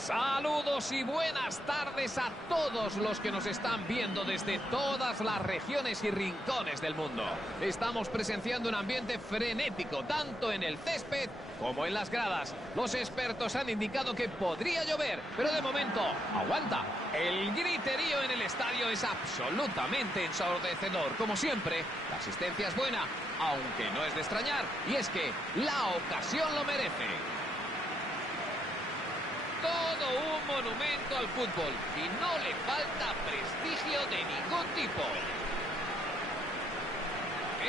Saludos y buenas tardes a todos los que nos están viendo desde todas las regiones y rincones del mundo. Estamos presenciando un ambiente frenético, tanto en el césped como en las gradas. Los expertos han indicado que podría llover, pero de momento, aguanta. El griterío en el estadio es absolutamente ensordecedor. Como siempre, la asistencia es buena, aunque no es de extrañar, y es que la ocasión lo merece. Todo un monumento al fútbol y no le falta prestigio de ningún tipo.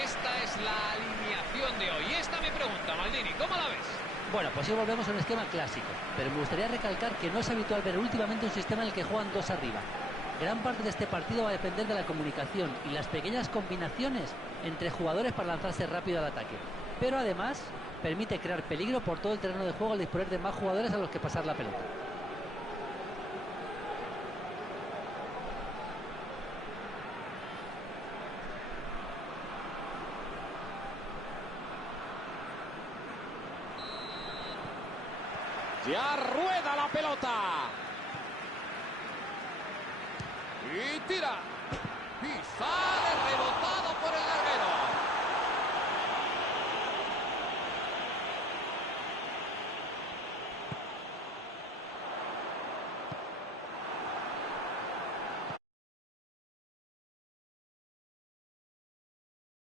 Esta es la alineación de hoy. Esta me pregunta, Maldini, ¿cómo la ves? Bueno, pues hoy volvemos a un esquema clásico, pero me gustaría recalcar que no es habitual ver últimamente un sistema en el que juegan dos arriba. Gran parte de este partido va a depender de la comunicación y las pequeñas combinaciones entre jugadores para lanzarse rápido al ataque. Pero además permite crear peligro por todo el terreno de juego al disponer de más jugadores a los que pasar la pelota. Ya rueda la pelota. Y tira. Y sale rebotando.